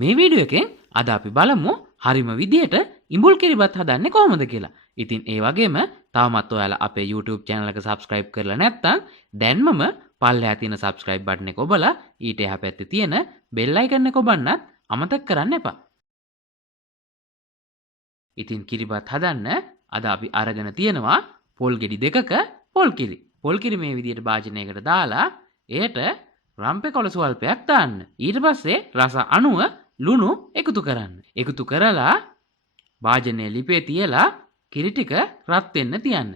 මේ වීඩියෝ එකෙන් අද අපි බලමු හරිම විදියට ඉඹුල් කිරිබත් හදන්නේ කොහොමද කියලා. ඉතින් ඒ වගේම තවමත් ඔයාලා අපේ YouTube channel එක subscribe කරලා නැත්නම් දැන්මම පල්ලෙහා තියෙන subscribe button එක ඔබලා ඊට එහා පැත්තේ තියෙන bell icon එක ඔබන්නත් අමතක කරන්න එපා. ඉතින් කිරිබත් හදන්න අද අපි අරගෙන තියෙනවා පොල් ගෙඩි දෙකක පොල් කිරි. පොල් කිරි මේ විදියට භාජනයකට දාලා එයට රම්පේ කොළ සුවල්පයක් දාන්න. ඊට පස්සේ රස අණුව ලුණු එකතු කරන්න. එකතු කරලා භාජනයේ ලිපේ තියලා කිරි ටික රත් වෙන්න තියන්න.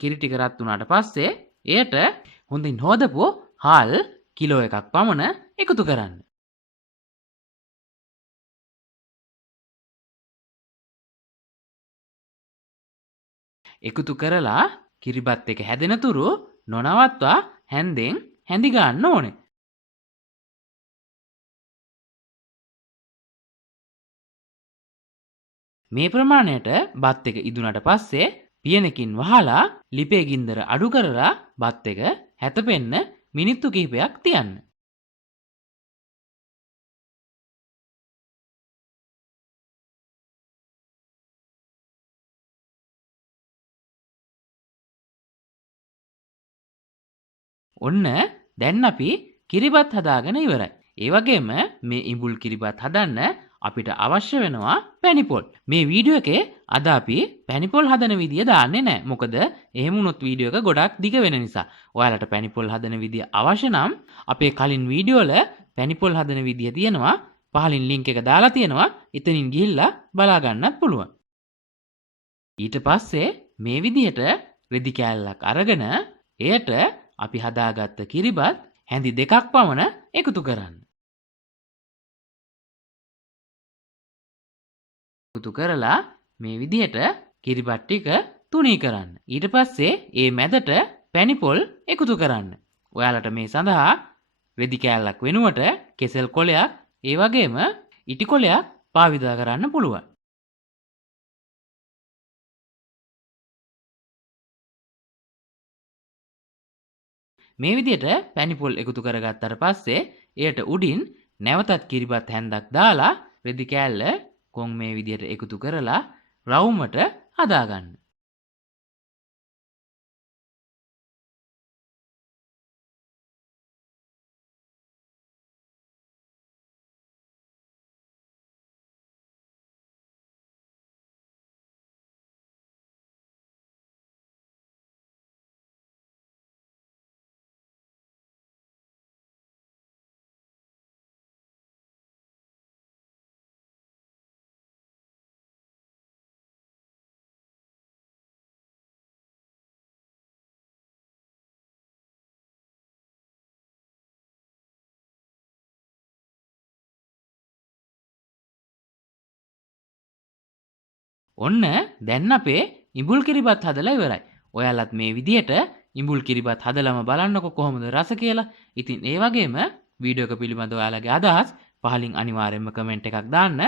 කිරි ටික රත් වුණාට පස්සේ එයට හොඳින් හොදපු හාල් කිලෝ එකක් පමණ එකතු කරන්න. එකතු කරලා කිරිබත් එක හැදෙනතුරු නොනවත්වා හැන්දෙන් හැඳි ගන්න ඕනේ. මේ ප්‍රමාණයට බත් එක ඉදුණට පස්සේ පියනකින් වහලා ලිපේ ගින්දර අඩු කරලා බත් එක හැතපෙන්න මිනිත්තු කිහිපයක් තියන්න. ඔන්න දැන් අපි කිරිබත් හදාගෙන ඉවරයි. ඒ වගේම මේ ඉඹුල් කිරිබත් හදන්න අපිට අවශ්‍ය වෙනවා පැණිපොල්. මේ වීඩියෝ එකේ අද අපි පැණිපොල් හදන විදිය දාන්නේ නැහැ. මොකද එහෙම වුණොත් වීඩියෝ එක ගොඩක් දිග වෙන නිසා. ඔයාලට පැණිපොල් හදන විදිය අවශ්‍ය නම් අපේ කලින් වීඩියෝ වල පැණිපොල් හදන විදිය තියෙනවා. පහලින් link එක දාලා තියෙනවා. එතනින් ගිහිල්ලා බලා ගන්නත් පුළුවන්. ඊට පස්සේ මේ විදියට රෙදි කෑල්ලක් අරගෙන එයට අපි හදාගත්ත කිරිබත් හැඳි දෙකක් පමණ එකතු කරන්න. එකතු කරලා මේ විදිහට කිරිබත් ටික තුනී කරන්න. ඊට පස්සේ ඒ මැදට පැණිපොල් එකතු කරන්න. ඔයාලට මේ සඳහා රෙදි කෑල්ලක් වෙනුවට කෙසෙල් කොලයක් ඒ වගේම ඉටි කොලයක් භාවිත කරන්න පුළුවන්. මේ විදිහට පැණිපොල් එකතු කරගත්තට පස්සේ එයට උඩින් නැවතත් කිරිබත් හැන්දක් දාලා රෙදි කෑල්ල කොන් මේ විදිහට එකතු කරලා රවුමට හදාගන්න. ඔන්න දැන් අපේ ඉඹුල් කිරිබත් හදලා ඉවරයි. ඔයාලත් මේ විදියට ඉඹුල් කිරිබත් හදලම බලන්නකො කොහොමද රස කියලා. ඉතින් ඒ වගේම වීඩියෝ එක පිළිබඳව ඔයාලගේ අදහස් පහලින් අනිවාර්යයෙන්ම කමෙන්ට් එකක් දාන්න.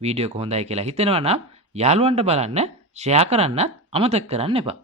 වීඩියෝ එක හොඳයි කියලා හිතෙනවා නම් යාළුවන්ට බලන්න ෂෙයා කරන්නත් අමතක කරන්න එපා.